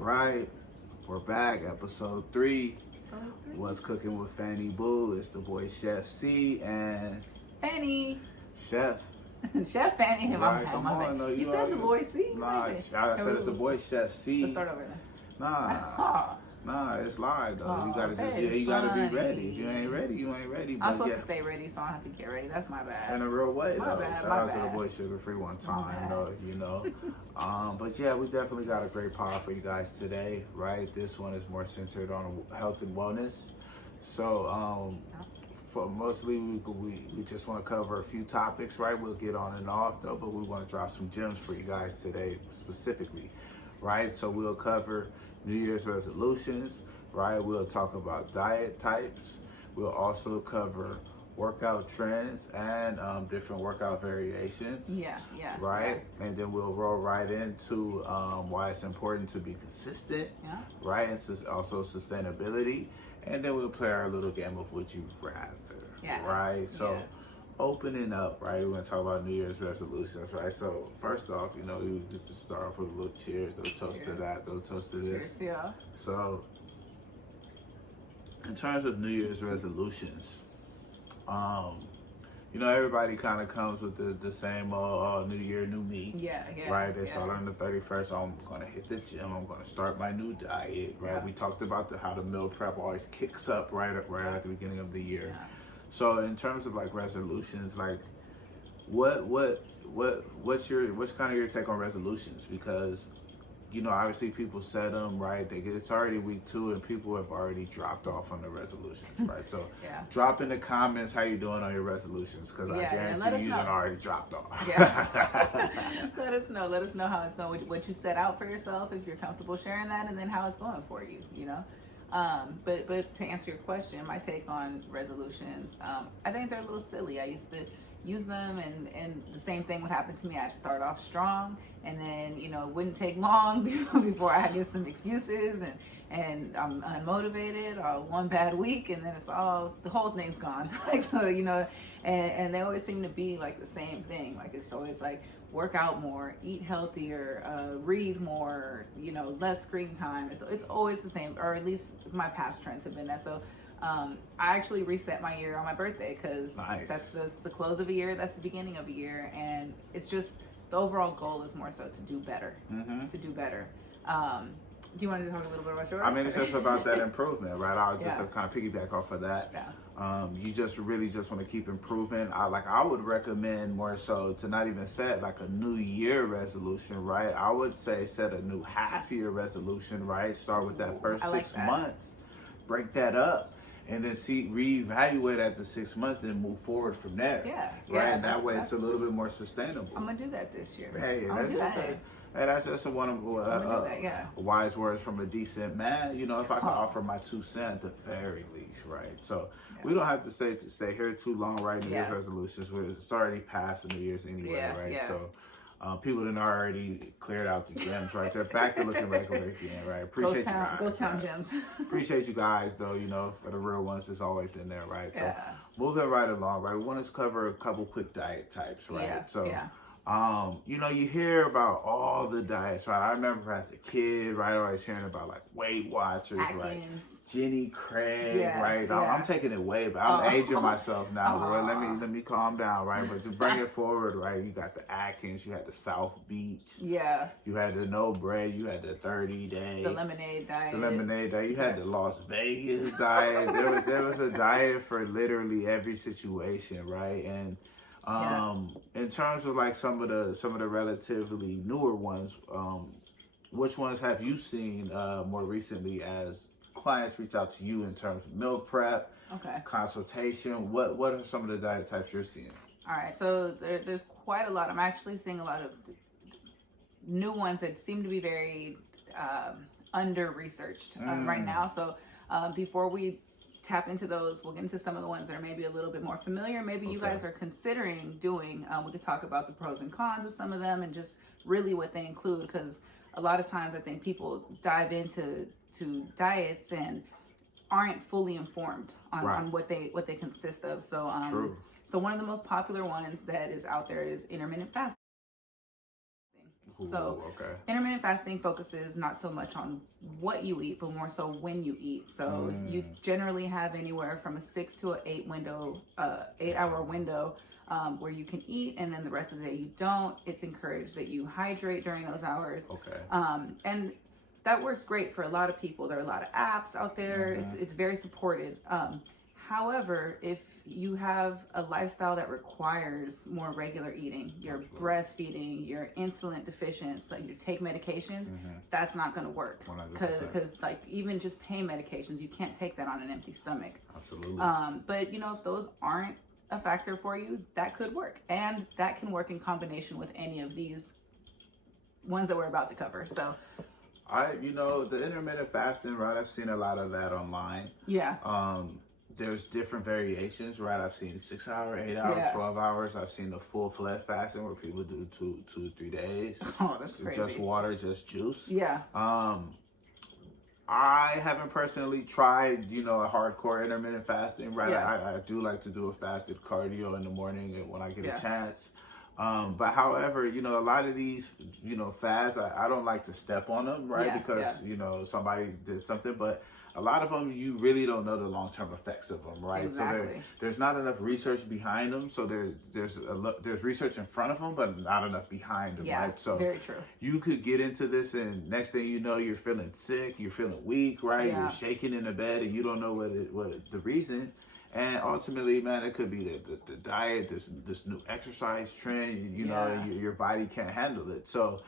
right, we're back, episode 3. What's cooking with Fannyb00? It's the boy Chef C and Fanny. Chef. Chef Fanny. Right, come on, no, you said the boy C? Nah, I said it's the boy Chef C. Let's start over then. Nah, it's live though. Oh, you gotta okay, you gotta be ready. If you ain't ready, you ain't ready. I'm supposed to stay ready, so I don't have to get ready. That's my bad. In a real way My though. bad, Shout my out to the bad. boy Sugar Free one time though, you know. But yeah, we definitely got a great pod for you guys today, right? This one is more centered on health and wellness. So for mostly we just want to cover a few topics, right? We'll get on and off though, but we want to drop some gems for you guys today specifically, right? So we'll cover New Year's resolutions, right? We'll talk about diet types. We'll also cover workout trends and different workout variations. Yeah. Right? Yeah. And then we'll roll right into why it's important to be consistent, right? And also sustainability. And then we'll play our little game of Would You Rather, right? So opening up, right? We're going to talk about New Year's resolutions, right? So first off, you know, we just start off with a little cheers. They'll toast to that. They'll toast to this. Cheers, yeah. So in terms of New Year's resolutions, you know, everybody kind of comes with the same New Year, new me. Yeah. Right? They start on the 31st. I'm going to hit the gym. I'm going to start my new diet. Right? Yeah. We talked about how the meal prep always kicks up right at the beginning of the year. Yeah. So in terms of like resolutions, like what's kind of your take on resolutions? Because you know, obviously people set them, right? It's already week 2 and people have already dropped off on the resolutions, right? So drop in the comments how you doing on your resolutions, because I guarantee you done already dropped off. Let us know how it's going, what you set out for yourself, if you're comfortable sharing that, and then how it's going for you, you know? But to answer your question, my take on resolutions, I think they're a little silly. I used to use them and the same thing would happen to me. I'd start off strong and then, you know, it wouldn't take long before I get some excuses and I'm unmotivated or one bad week and then the whole thing's gone. Like, so, you know, and they always seem to be like the same thing. Like it's always like work out more, eat healthier, read more, you know, less screen time. It's always the same, or at least my past trends have been that. So I actually reset my year on my birthday because that's the close of a year, that's the beginning of a year, and it's just the overall goal is more so to do better. To do better. Do you want to talk a little bit about yours? I mean, it's just about that improvement, right? I'll just kind of piggyback off of that. You just really just want to keep improving. I would recommend more so to not even set like a New Year resolution, right? I would say set a new half-year resolution, right? Start with that first 6 months, break that up. And then reevaluate after 6 months, then move forward from there. Right? And that way it's a little bit more sustainable. I'm going to do that this year. Hey, that's just one of wise words from a decent man. You know, if I can offer my 2 cents at the very least, right? So we don't have to stay here too long, right? New Year's resolutions. It's already past the New Year's anyway, right? So people done already cleared out the gems, right? They're back to looking regular again, right? Appreciate you guys. Ghost Town gems. Appreciate you guys, though, you know, for the real ones, it's always in there, right? So moving right along, right? We want to cover a couple quick diet types, right? You know, you hear about all the diets, right? I remember as a kid, right, always hearing about like Weight Watchers, right? Jenny Craig, right? I'm taking it way back. I'm aging myself now, bro. Let me calm down, right? But to bring it forward, right? You got the Atkins, you had the South Beach, you had the No Bread, you had the 30-day, the lemonade diet, you had the Las Vegas diet. There was a diet for literally every situation, right? And in terms of like some of the relatively newer ones, which ones have you seen more recently as clients reach out to you in terms of meal prep, consultation? What are some of the diet types you're seeing? All right, so there's quite a lot. I'm actually seeing a lot of new ones that seem to be very under-researched right now. So before we tap into those, we'll get into some of the ones that are maybe a little bit more familiar. Maybe you guys are considering doing. We could talk about the pros and cons of some of them and just really what they include, because a lot of times I think people dive into diets and aren't fully informed on what they consist of. So so one of the most popular ones that is out there is intermittent fasting. So okay. intermittent fasting focuses not so much on what you eat, but more so when you eat. So you generally have anywhere from a 6 to an 8-hour window where you can eat, and then the rest of the day you don't. It's encouraged that you hydrate during those hours. Okay. And that works great for a lot of people. There are a lot of apps out there. It's very supported. However, if you have a lifestyle that requires more regular eating, you're breastfeeding, you're insulin deficient, so you take medications, that's not going to work. Because like even just pain medications, you can't take that on an empty stomach. Absolutely. But you know, if those aren't a factor for you, that could work, and that can work in combination with any of these ones that we're about to cover. So the intermittent fasting, right? I've seen a lot of that online. Yeah. There's different variations, right? I've seen 6 hour, 8 hours, 12 hours. I've seen the full-fledged fasting where people do 2 to 3 days. Oh, that's crazy. Just water, just juice. Yeah. I haven't personally tried, a hardcore intermittent fasting, right? Yeah. I do like to do a fasted cardio in the morning when I get a chance. But however, a lot of these, fasts, I don't like to step on them, right? Because, somebody did something, but a lot of them, you really don't know the long-term effects of them, right? Exactly. So there's not enough research behind them. So there's research in front of them, but not enough behind them, right? So very true. You could get into this, and next thing you know, you're feeling sick, you're feeling weak, right? Yeah. You're shaking in the bed, and you don't know what the reason. And ultimately, man, it could be the diet, this new exercise trend, your body can't handle it. So,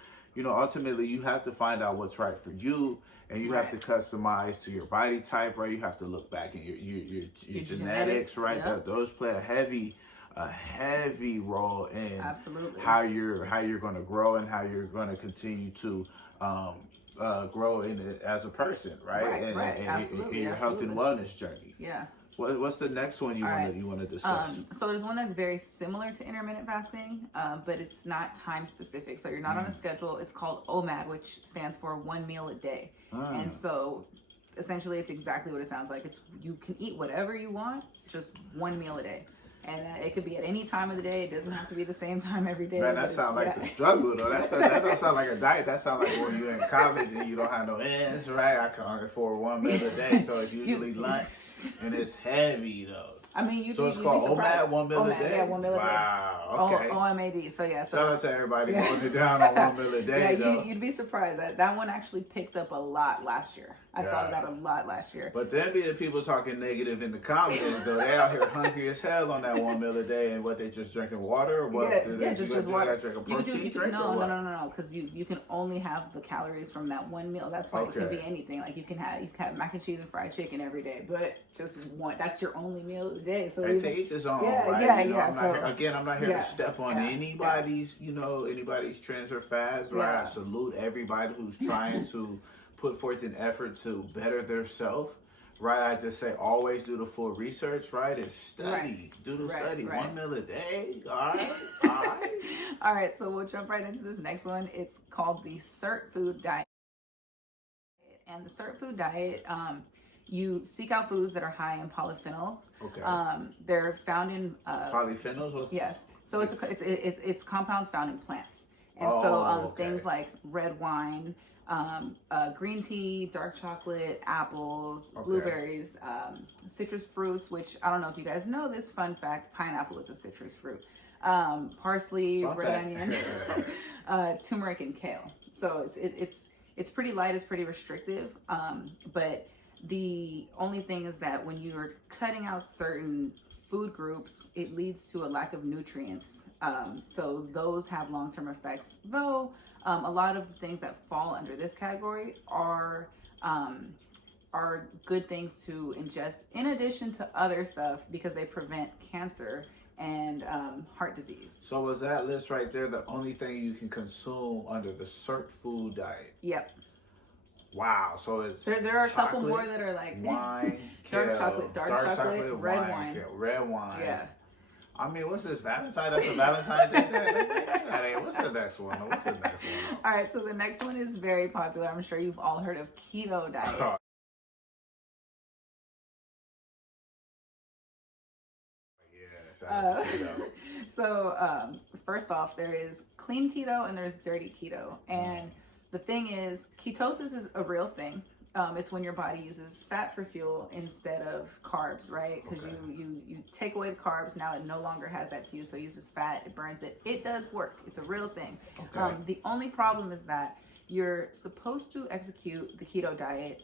ultimately, you have to find out what's right for you, and you have to customize to your body type, right? You have to look back in your genetics, right? Yep. Those play a heavy role in Absolutely. how you're going to grow and how you're going to continue to grow in it as a person, right? And Absolutely. your health and wellness journey. Yeah. What's the next one you want to discuss? So there's one that's very similar to intermittent fasting, but it's not time specific. So you're not on a schedule. It's called OMAD, which stands for 1 meal a day. And so essentially it's exactly what it sounds like. You can eat whatever you want, just 1 meal a day. And it could be at any time of the day. It doesn't have to be the same time every day. Man, that sounds like the struggle, though. That don't sound like a diet. That sounds like when you're in college and you don't have no ends, right? I can only afford 1 meal a day, so it's usually lunch, and it's heavy, though. I mean, it's called OMAD, 1 meal a day? Yeah, 1 meal a day. Wow, okay. OMAD, so yeah. So, shout out to everybody going it down on 1 meal a day, though. You'd be surprised. That one actually picked up a lot last year. I saw that a lot last year. But then be the people talking negative in the comments, though. They out here hungry as hell on that 1 meal a day, and what, they just drinking water? Or what? Just water. Drink a protein drink? No, because you can only have the calories from that 1 meal. That's why it can be anything. Like you can have mac and cheese and fried chicken every day, but just one. That's your only meal a day. So to each his own, right? I'm not here to step on anybody's, anybody's trends or fads, right? I salute everybody who's trying to put forth an effort to better their self, right? I just say always do the full research, right? And study, do the study. 1 meal a day, all right. All right, so we'll jump right into this next one. It's called the CERT food diet. And the CERT food diet, you seek out foods that are high in polyphenols. Okay. They're found in polyphenols. Yes. So it's compounds found in plants, and things like red wine, green tea, dark chocolate, apples, blueberries, citrus fruits. Which I don't know if you guys know this fun fact: pineapple is a citrus fruit. Parsley, red onion, turmeric, and kale. So it's pretty light. It's pretty restrictive. But the only thing is that when you are cutting out certain food groups, it leads to a lack of nutrients. So those have long-term effects, though a lot of the things that fall under this category are good things to ingest in addition to other stuff because they prevent cancer and heart disease. So was that list right there the only thing you can consume under the CERT food diet? Yep. Wow, so it's there are a couple more that are like wine, dark chocolate, red wine. Red wine. Yeah. I mean, what's this, Valentine? That's a Valentine thing? What's the next one? All right, so the next one is very popular. I'm sure you've all heard of keto diet. So first off, there is clean keto and there's dirty keto. And the thing is, ketosis is a real thing. It's when your body uses fat for fuel instead of carbs, right? Because you take away the carbs, now it no longer has that to use, so it uses fat, it burns it. It does work. It's a real thing. Okay. The only problem is that you're supposed to execute the keto diet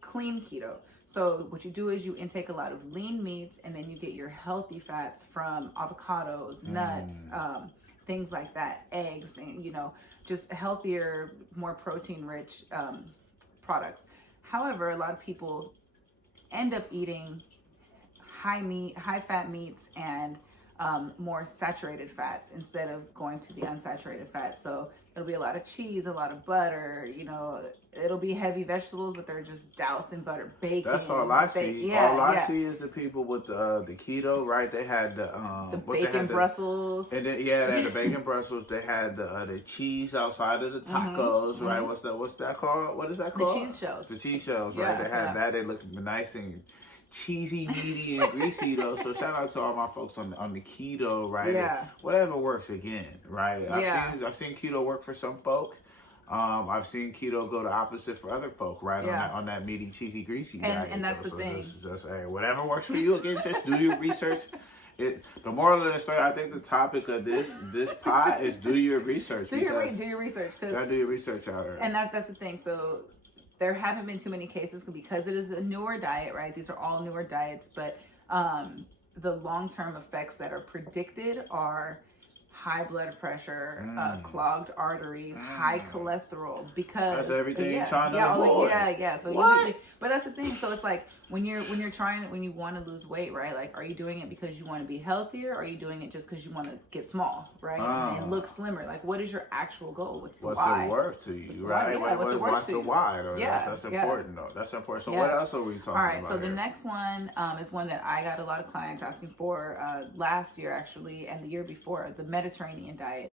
clean keto. So what you do is you intake a lot of lean meats, and then you get your healthy fats from avocados, nuts, things like that, eggs, and just healthier, more protein-rich products. However, a lot of people end up eating high fat meats and more saturated fats instead of going to the unsaturated fats. So it'll be a lot of cheese, a lot of butter, it'll be heavy vegetables, but they're just doused in butter, bacon. That's all I see. Yeah, all I see is the people with the keto, right? They had the bacon Brussels. And then, they had the bacon Brussels. They had the cheese outside of the tacos, right? What's that called? What is that called? The cheese shells. The cheese shells, right? They had that. They looked nice and cheesy, meaty, and greasy though. So shout out to all my folks on the keto, right? Yeah. Whatever works again, right? I've seen keto work for some folk. I've seen keto go the opposite for other folk, right? On that meaty, cheesy, greasy diet. And that's the thing. Just hey, whatever works for you. Again, just do your research. The moral of the story, I think the topic of this pod is do your research. Do your research. You gotta do your research out there. And that's the thing. So there haven't been too many cases because it is a newer diet, right? These are all newer diets, but the long-term effects that are predicted are high blood pressure, clogged arteries, high cholesterol, because that's everything you're trying to avoid. So but that's the thing. So it's like when you want to lose weight, right? Like, are you doing it because you want to be healthier, or are you doing it just because you want to get small, right? And look slimmer? Like, what is your actual goal? What's the why? What's it worth to you, right? What's the why? Though? That's important, though. That's important. So what else are we talking about? All right. So the next one is one that I got a lot of clients asking for last year, actually, and the year before, the Mediterranean diet.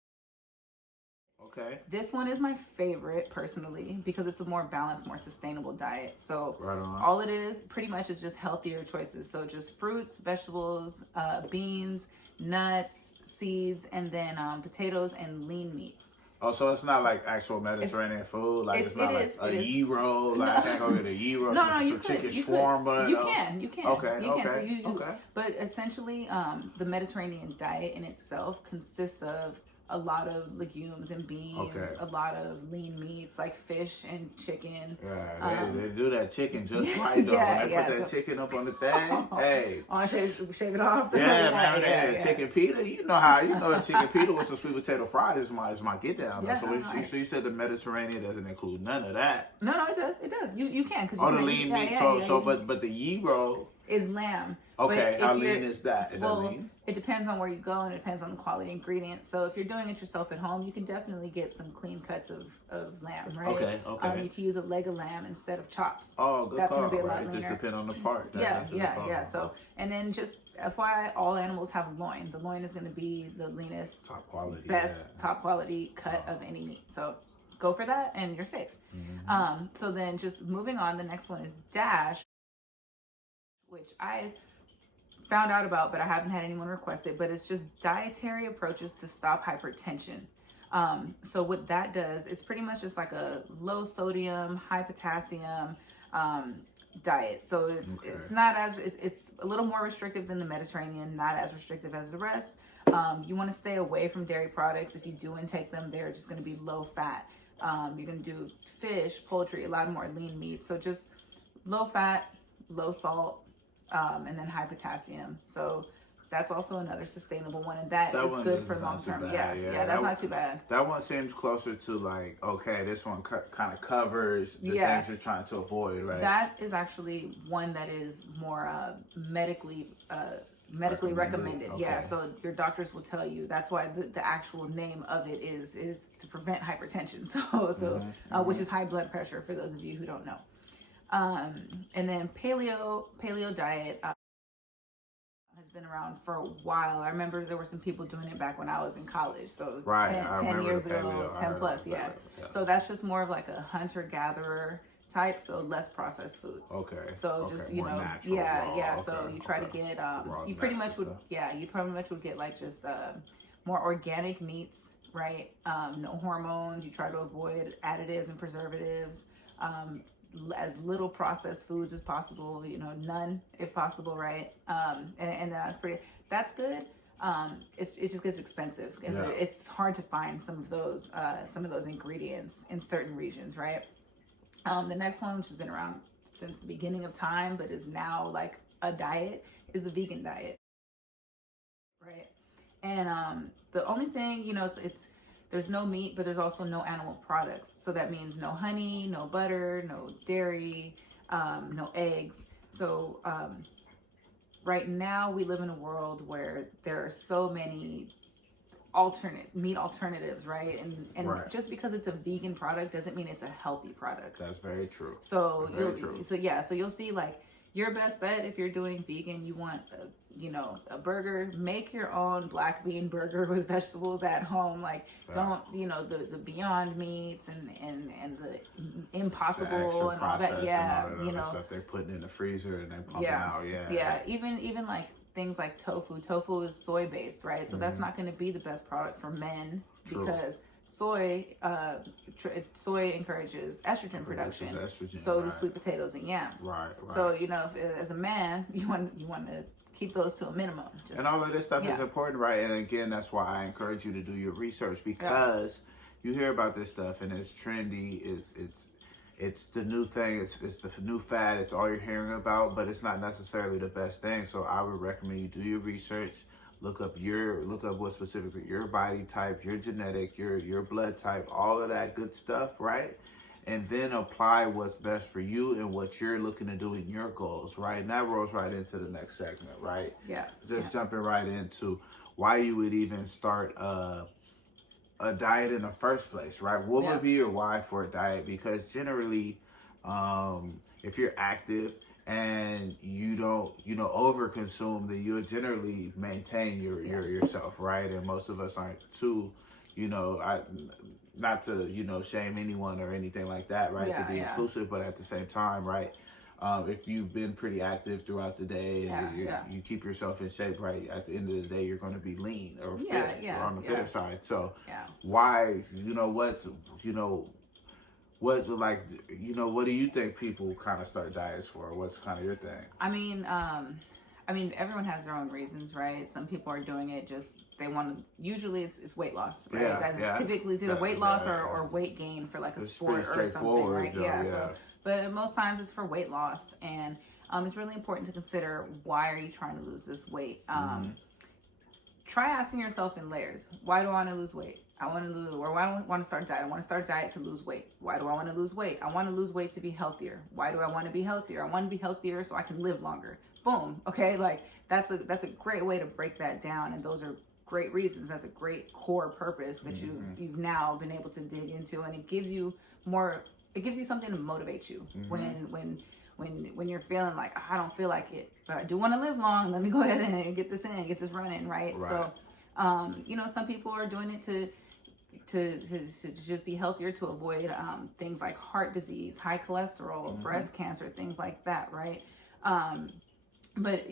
Okay. This one is my favorite personally because it's a more balanced, more sustainable diet. So all it is pretty much is just healthier choices. So just fruits, vegetables, beans, nuts, seeds, and then potatoes and lean meats. Oh, so it's not like actual Mediterranean food? Like it's not like a gyro? Like I can't go get a gyro, some chicken shawarma? You can. Okay. But essentially, the Mediterranean diet in itself consists of a lot of legumes and beans, a lot of lean meats like fish and chicken. Yeah, they do that chicken just right though. When they put that chicken up on the thing, hey. I shave it off. Chicken pita. You know chicken pita with some sweet potato fries is my get down. So you said the Mediterranean doesn't include none of that. No, it does. It does. You can because the lean meat. But the gyro is lamb. Okay, how lean is that? Is that lean? It depends on where you go and it depends on the quality ingredients. So if you're doing it yourself at home, you can definitely get some clean cuts of lamb, right? Okay. You can use a leg of lamb instead of chops. Oh, good call. It just depends on the part. Yeah. So, and then just FYI, all animals have loin. The loin is going to be the leanest, top quality cut of any meat. So go for that and you're safe. Mm-hmm. So then just moving on, the next one is Dash, which I found out about, but I haven't had anyone request it, but it's just dietary approaches to stop hypertension. So what that does, it's pretty much just like a low sodium, high potassium diet. So it's not as, it's a little more restrictive than the Mediterranean, not as restrictive as the rest. You want to stay away from dairy products. If you do intake them, they're just going to be low fat. You're going to do fish, poultry, a lot more lean meat. So just low fat, low salt, and then high potassium. So that's also another sustainable one, and that is good for long term. Yeah, that's not too bad. That one seems closer to like, okay, this one kind of covers the things you're trying to avoid, right? That is actually one that is more medically recommended. Okay. Yeah, so your doctors will tell you. That's why the actual name of it is to prevent hypertension. Which is high blood pressure for those of you who don't know. And then paleo diet has been around for a while. I remember there were some people doing it back when I was in college. So 10 years ago, 10 plus, yeah. So that's just more of like a hunter-gatherer type, so less processed foods. Okay. So just, natural, raw. So you try to get, you pretty much would get like just more organic meats, right? No hormones. You try to avoid additives and preservatives. As little processed foods as possible, none if possible, right? And that's good. It just gets expensive. It's hard to find some of those ingredients in certain regions, right? The next one, which has been around since the beginning of time, but is now like a diet, is the vegan diet, right? And the only thing, there's no meat, but there's also no animal products. So that means no honey, no butter, no dairy, no eggs. So right now we live in a world where there are so many alternate meat alternatives, right? And Right. just because it's a vegan product doesn't mean it's a healthy product. That's very true. So you'll see, like, your best bet if you're doing vegan, you want a burger, make your own black bean burger with vegetables at home. Like, don't the Beyond Meats and the Impossible and all that. Yeah, and all that stuff they're putting in the freezer and then pumping out. Yeah. Even like things like tofu. Tofu is soy based, right? So that's not going to be the best product for men. True. Because soy encourages estrogen production. So do sweet potatoes and yams. Right. So if, as a man, you want to keep those to a minimum. And all of this stuff is important, right? And again, that's why I encourage you to do your research, because you hear about this stuff and it's trendy. It's the new thing. It's the new fad. It's all you're hearing about, but it's not necessarily the best thing. So I would recommend you do your research. Look up what specifically your body type, your genetic, your blood type, all of that good stuff, right? And then apply what's best for you and what you're looking to do in your goals, right? And that rolls right into the next segment, right? Yeah. Jumping right into why you would even start a diet in the first place, right? What would be your why for a diet? Because generally, if you're active and you don't, overconsume, then you'll generally maintain yourself, right? And most of us aren't too, not to, shame anyone or anything like that, right? To be inclusive, but at the same time, right? If you've been pretty active throughout the day and you keep yourself in shape, right, at the end of the day, you're going to be lean or fit or on the fitter side. So why, what do you think people kind of start diets for? What's kind of your thing? I mean, everyone has their own reasons, right? Some people are doing it just, they want to, usually it's weight loss, right? Typically it's either weight loss or weight gain for like a sport or something, right? So, but most times it's for weight loss, and it's really important to consider, why are you trying to lose this weight? Try asking yourself in layers. Why do I want to lose weight? I want to lose, or why do I want to start diet? I want to start diet to lose weight. Why do I want to lose weight? I want to lose weight to be healthier. Why do I want to be healthier? I want to be healthier so I can live longer. Boom. Okay, like that's a great way to break that down, and those are great reasons. That's a great core purpose that you've now been able to dig into, and it gives you something to motivate you when you're feeling like, I don't feel like it, but I do want to live long. Let me go ahead and get this running, right? So, some people are doing it to just be healthier, to avoid things like heart disease, high cholesterol, breast cancer, things like that, right? But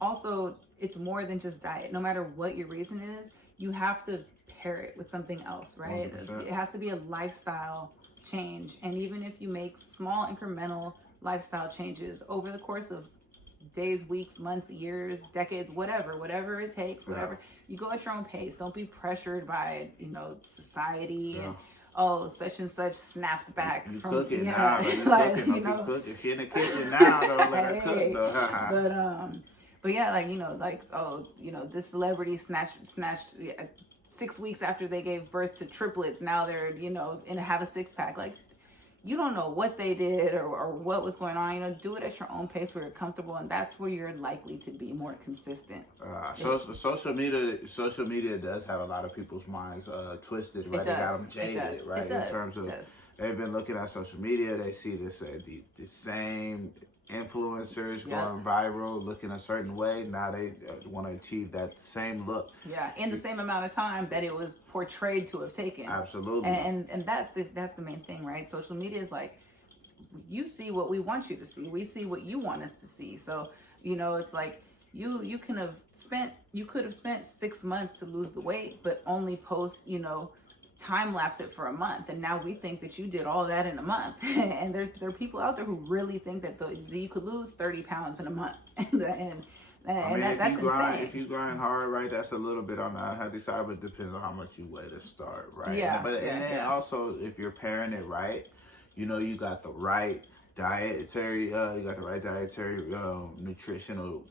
also it's more than just diet. No matter what your reason is, you have to pair it with something else, right? 100%. It has to be a lifestyle change. And even if you make small incremental lifestyle changes over the course of days, weeks, months, years, decades, whatever it takes, you go at your own pace. Don't be pressured by, society and such and such snapped back you from cooking now. Don't cooking. She in the kitchen now. Don't let her cook though. But this celebrity snatched 6 weeks after they gave birth to triplets. Now they're and have a six pack. Like, you don't know what they did or what was going on. Do it at your own pace where you're comfortable, and that's where you're likely to be more consistent. Social media does have a lot of people's minds twisted, right? They got them jaded, right? In terms of they've been looking at social media, they see this the same influencers going viral, looking a certain way. Now they want to achieve that same look. Yeah, in the same amount of time that it was portrayed to have taken. Absolutely. And that's the main thing, right? Social media is like, you see what we want you to see. We see what you want us to see. So, it's like, you could have spent 6 months to lose the weight, but only post, time lapse it for a month, and now we think that you did all that in a month. And there are people out there who really think that you could lose 30 pounds in a month. That's insane. If you grind hard, right, that's a little bit on the unhealthy side, but it depends on how much you weigh to start, right? Yeah. And then also, if you're pairing it right, you got the right dietary, nutritional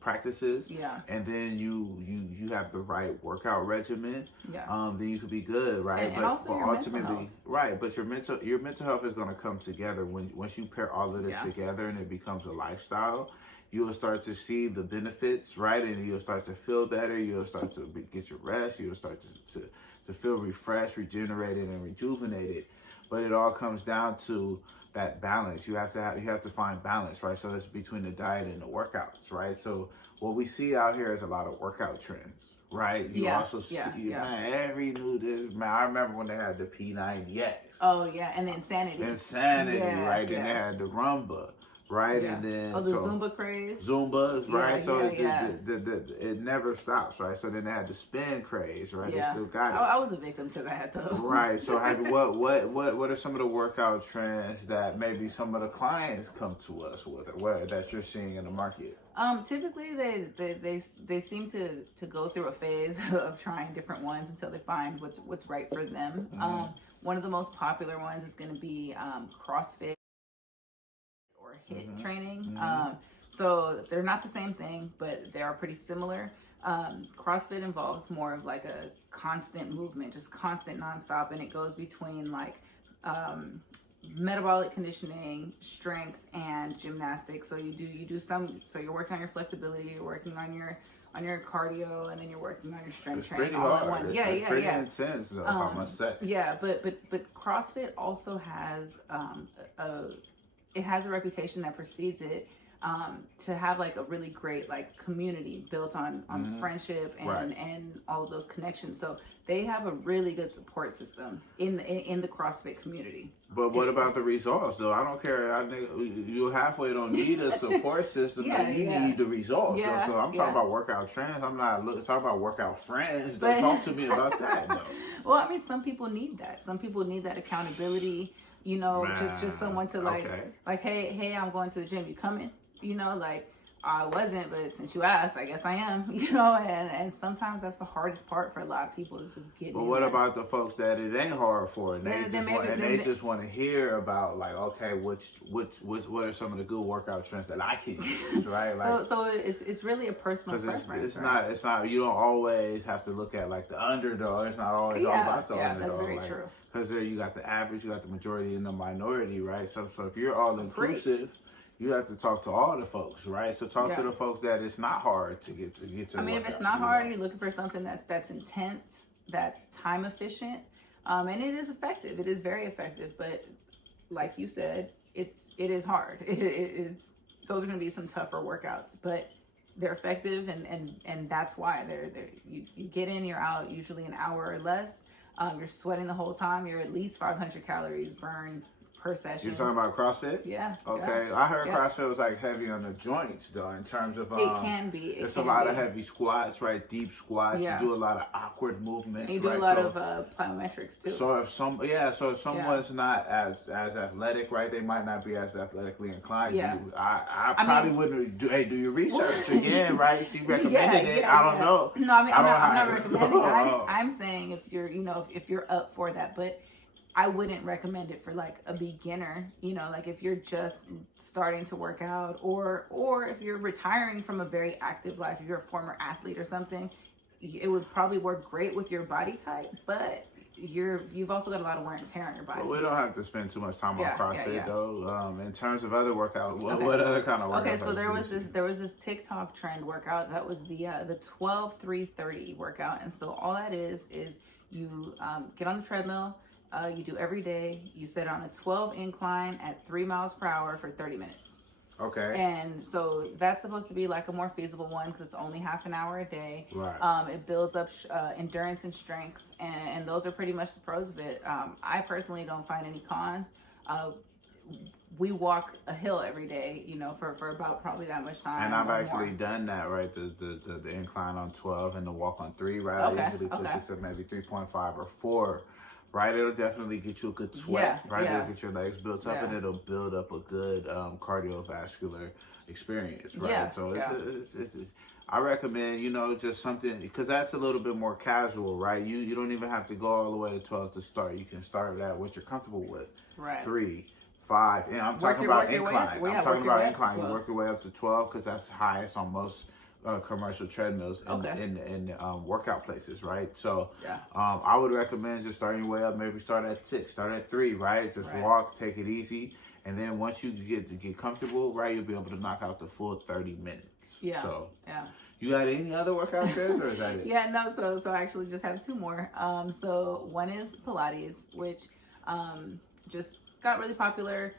practices. Yeah. And then you have the right workout regimen. Yeah. Then you could be good, right? And also your ultimately, mental health. Right. But your mental health is going to come together once you pair all of this together, and it becomes a lifestyle. You'll start to see the benefits, right? And you'll start to feel better. You'll start to get your rest. You'll start to feel refreshed, regenerated, and rejuvenated. But it all comes down to that balance. You have to find balance, right? So it's between the diet and the workouts, right? So what we see out here is a lot of workout trends, right? You also see, man, every new man. I remember when they had the P90X. Oh yeah, and the Insanity, right? Then they had the Rumba. Right, and then the Zumba craze. Zumbas, right? It never stops, right? So then they had the spin craze, right? They still got it. I was a victim to that though. Right. So what are some of the workout trends that maybe some of the clients come to us with, or that you're seeing in the market? Typically they seem to go through a phase of trying different ones until they find what's right for them. Mm-hmm. One of the most popular ones is going to be CrossFit. HIIT training. Mm-hmm. So they're not the same thing, but they are pretty similar. CrossFit involves more of like a constant movement, just constant nonstop, and it goes between like metabolic conditioning, strength, and gymnastics. So you do some. So you're working on your flexibility, you're working on your cardio, and then you're working on your strength training. Pretty hard. It's pretty intense, though, if I must say. Yeah, but CrossFit also has it has a reputation that precedes it to have like a really great like community built on friendship and all of those connections. So they have a really good support system in the CrossFit community. But what about the results though? I don't care. I think you halfway don't need a support system. You need the results. Yeah, so I'm talking about workout trends. I'm not talking about workout friends. Don't talk to me about that though. Well, I mean, some people need that. Some people need that accountability. Just someone to like, hey, I'm going to the gym. You coming? Like I wasn't, but since you asked, I guess I am. And sometimes that's the hardest part for a lot of people is just getting. But what about the folks that it ain't hard for, and they just want to hear about like, okay, what are some of the good workout trends that I can use, right? Like, so it's really a personal preference. It's not. You don't always have to look at like the underdog. It's not always all about the underdog. That's very true. Because there you got the average, you got the majority, and the minority, right? So if you're all inclusive, you have to talk to all the folks, right? So talk to the folks that it's not hard to get to. I mean, if it's not hard, you're looking for something that's intense, that's time efficient, and it is effective. It is very effective, but like you said, it is hard. It's those are going to be some tougher workouts, but they're effective, and that's why you get in, you're out usually an hour or less. You're sweating the whole time. You're at least 500 calories burned per session. You're talking about CrossFit? Yeah. Okay. Yeah. I heard CrossFit was like heavy on the joints though, in terms of it can be. It's a lot of heavy squats, right? Deep squats. Yeah. You do a lot of awkward movements. And you do a lot of plyometrics too. So if someone's not as athletic, right? They might not be as athletically inclined. Yeah. I probably wouldn't do your research again, right? She recommended it. I don't know. No, I mean I'm not recommending it. I'm saying if you're up for that, but I wouldn't recommend it for like a beginner, like if you're just starting to work out or if you're retiring from a very active life, if you're a former athlete or something, it would probably work great with your body type, but you've also got a lot of wear and tear on your body. But we don't have to spend too much time on CrossFit though. In terms of other workouts, what other kind of workouts? Okay, so there was this TikTok trend workout that was the 12-3-30 workout, and so all that is you get on the treadmill. You do every day. You set on a 12 incline at 3 miles per hour for 30 minutes. Okay. And so that's supposed to be like a more feasible one because it's only half an hour a day. Right. It builds up endurance and strength, and those are pretty much the pros of it. I personally don't find any cons. we walk a hill every day, you know, for about probably that much time. And I've or actually more. done that, right? The incline on 12 and the walk on 3, right? Okay, I usually push it to maybe 3.5 or 4, right? It'll definitely get you a good sweat, right? Yeah. It'll get your legs built up, and it'll build up a good cardiovascular experience, right? Yeah, So it's I recommend, you know, just something, because that's a little bit more casual, right? You don't even have to go all the way to 12 to start. You can start at what you're comfortable with. Right. 3, 5, and I'm talking about incline. I'm talking about incline. You work your way up to 12 because that's highest on most commercial treadmills in workout places, right? So I would recommend just starting your way up. Maybe start at 6, start at 3, right? Just walk, take it easy, and then once you get comfortable, right, you'll be able to knock out the full 30 minutes. Yeah. So yeah. You got any other workout trends, or is that it? Yeah, no. So I actually just have 2 more. So one is Pilates, which just got really popular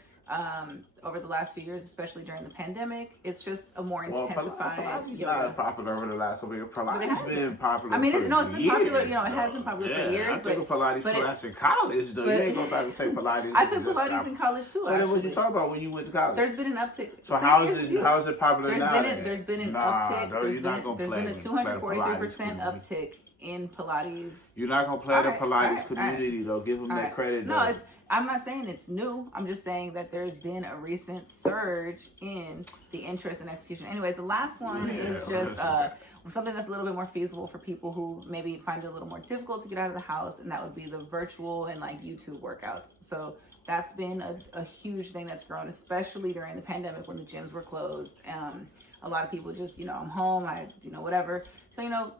over the last few years, especially during the pandemic. It's just a more intensified. Pilates not popular over the last couple of years. Pilates been popular. I mean, for it's been years, popular. You know, it has been popular for years. I took a Pilates class in college, though. You ain't go back and say Pilates. I took Pilates in college too. So then, what you talking about when you went to college? There's been an uptick. So how is it popular now? There's been an uptick. There's been a 243% uptick in Pilates. You're not gonna play the Pilates community though. Give them that credit. No, I'm not saying it's new. I'm just saying that there's been a recent surge in the interest and execution. Anyways, the last one is just something that's a little bit more feasible for people who maybe find it a little more difficult to get out of the house, and that would be the virtual and like YouTube workouts. So that's been a huge thing that's grown, especially during the pandemic when the gyms were closed. A lot of people just, I'm home, whatever. So,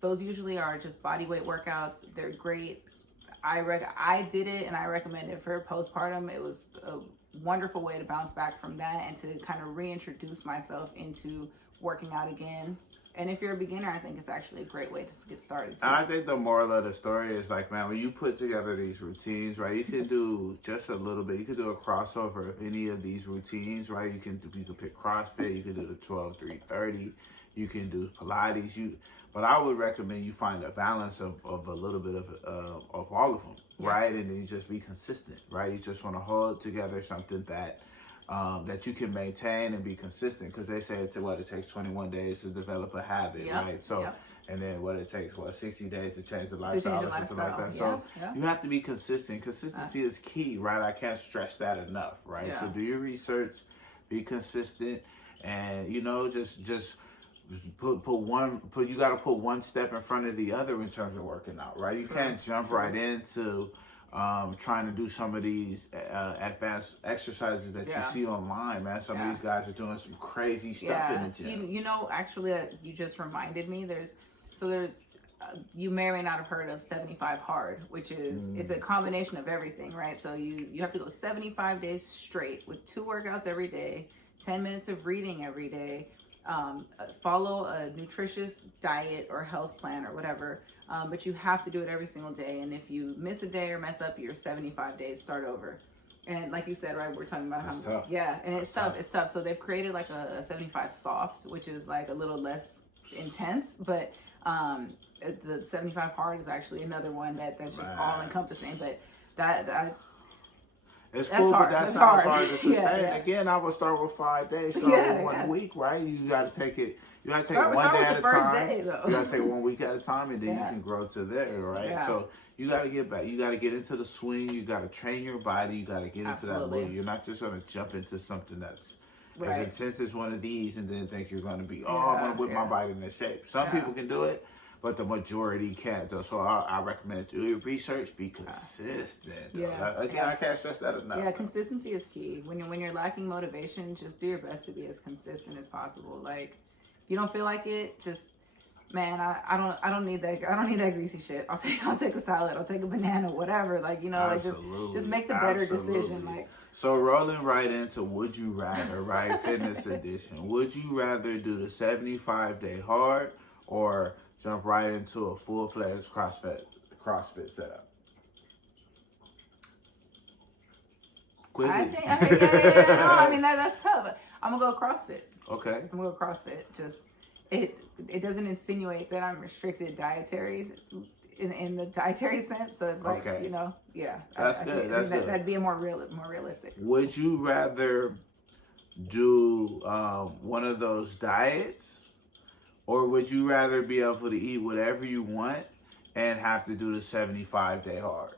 those usually are just body weight workouts. They're great. I did it and I recommend it for postpartum. It was a wonderful way to bounce back from that and to kind of reintroduce myself into working out again. And if you're a beginner, I think it's actually a great way to get started too. And I think the moral of the story is like, man, when you put together these routines, right, you can do just a little bit. You can do a crossover of any of these routines, right? You can pick CrossFit, you can do the 12-3-30, you can do Pilates, but I would recommend you find a balance of a little bit of all of them, right? And then you just be consistent, right? You just want to hold together something that you can maintain and be consistent, because they say it takes 21 days to develop a habit, right? So, and then it takes 60 days to change the lifestyle or something like that. So you have to be consistent. Consistency is key, right? I can't stress that enough, right? So do your research, be consistent, and just you got to put one step in front of the other in terms of working out, right? You can't jump right into trying to do some of these advanced exercises that you see online, man. Some of these guys are doing some crazy stuff in the gym. Actually, you just reminded me. You may or may not have heard of 75 hard, which is it's a combination of everything, right? So you have to go 75 days straight with 2 workouts every day, 10 minutes of reading every day. Follow a nutritious diet or health plan or whatever, but you have to do it every single day. And if you miss a day or mess up, your 75 days start over. And like you said, right, we're talking about it's tough. And it's tough. It's tough. So they've created like a 75 soft, which is like a little less intense, but the 75 hard is actually another one that's just all encompassing. But it's cool, but that sounds hard to sustain. Again, I would start with 5 days, start with 1 week, right? You got to take it. You got to take one day at a time. You got to take 1 week at a time, and then you can grow to there, right? Yeah. So you got to get back. You got to get into the swing. You got to train your body. You got to get into that mood. You're not just going to jump into something that's as intense as one of these, and then think you're going to be, I'm going to whip my body into shape. Some people can do it, but the majority can't. So I recommend do your research, be consistent. I can't stress that enough. Yeah, consistency is key. When you're lacking motivation, just do your best to be as consistent as possible. Like, if you don't feel like it, just I don't need that. I don't need that greasy shit. I'll take a salad. I'll take a banana, whatever. Like, just make the better decision. Like. So rolling right into would you rather, right? Fitness edition. Would you rather do the 75-day hard or jump right into a full-fledged CrossFit setup? Quickly. I think I mean that's tough. I'm gonna go CrossFit. Okay. I'm gonna go CrossFit. Just it doesn't insinuate that I'm restricted dietary in the dietary sense. So it's like, Okay. you know, yeah. That's good. That's good. That'd be a more realistic. Would you rather do one of those diets, or would you rather be able to eat whatever you want and have to do the 75-day hard?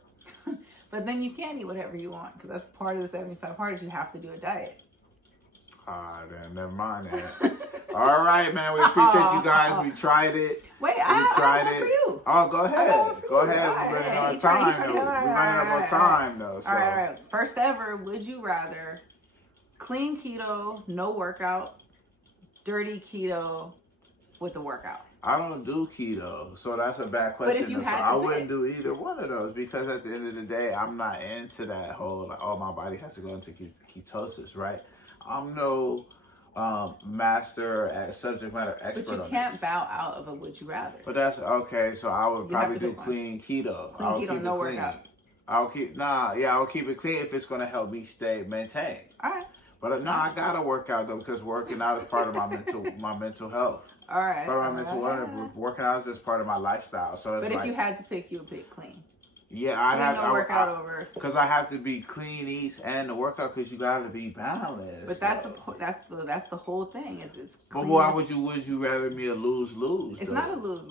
But then you can't eat whatever you want, because that's part of the 75 hard. You have to do a diet. Then never mind that. All right, man. We appreciate you guys. We tried it. Wait, I tried it. For you. Oh, go ahead. Go ahead. Right, We're running out of trying time, to- though. We're running up on time, though. So. All right. First ever, would you rather clean keto, no workout, dirty keto with a workout? I don't do keto, so that's a bad question. But if you so had to I pick. wouldn't do either one of those, because at the end of the day, I'm not into that whole, like, oh, my body has to go into ketosis, right? I'm no master subject matter expert on this. But you can't bow out of a would you rather. But that's okay. So I would You have probably to do pick one. clean keto. Clean keto, no workout. I'll keep it clean if it's gonna help me maintain. All right. But no, I gotta work out though, because working out is part of my mental health. All right. Part of my mental wellness. Working out is just part of my lifestyle. So it's But if like, you had to pick, you would pick clean. yeah, I'd have to work out over. Because I have to be clean, eat, and the workout, because you gotta be balanced. But that's the whole thing. Is But why would you rather me a lose? It's not a lose.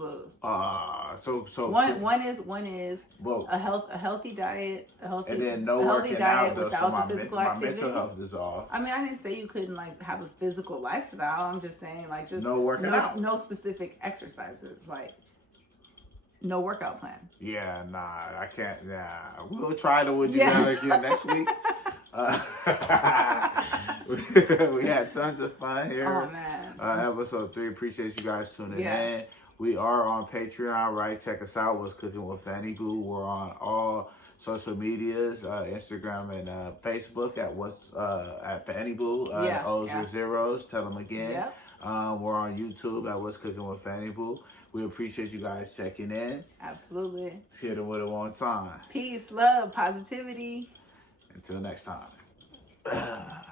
So one is well, a healthy diet, and then no a healthy working diet out though, without so my the physical my activity. mental health is off. I mean, I didn't say you couldn't like have a physical lifestyle. I'm just saying like just No working out. no specific exercises, like no workout plan. Yeah, nah, I can't. Nah, we'll try the would you rather again next week. We had tons of fun here. Oh man. Episode 3. Appreciate you guys tuning Yeah. in. We are on Patreon, right? Check us out. What's Cooking with Fannyb00. We're on all social medias, Instagram and Facebook at Fannyb00. Yeah, O's yeah. or zeros. Tell them again. Yep. We're on YouTube at What's Cooking with Fannyb00. We appreciate you guys checking in. Absolutely. Let's hit them with it one time. Peace, love, positivity. Until next time.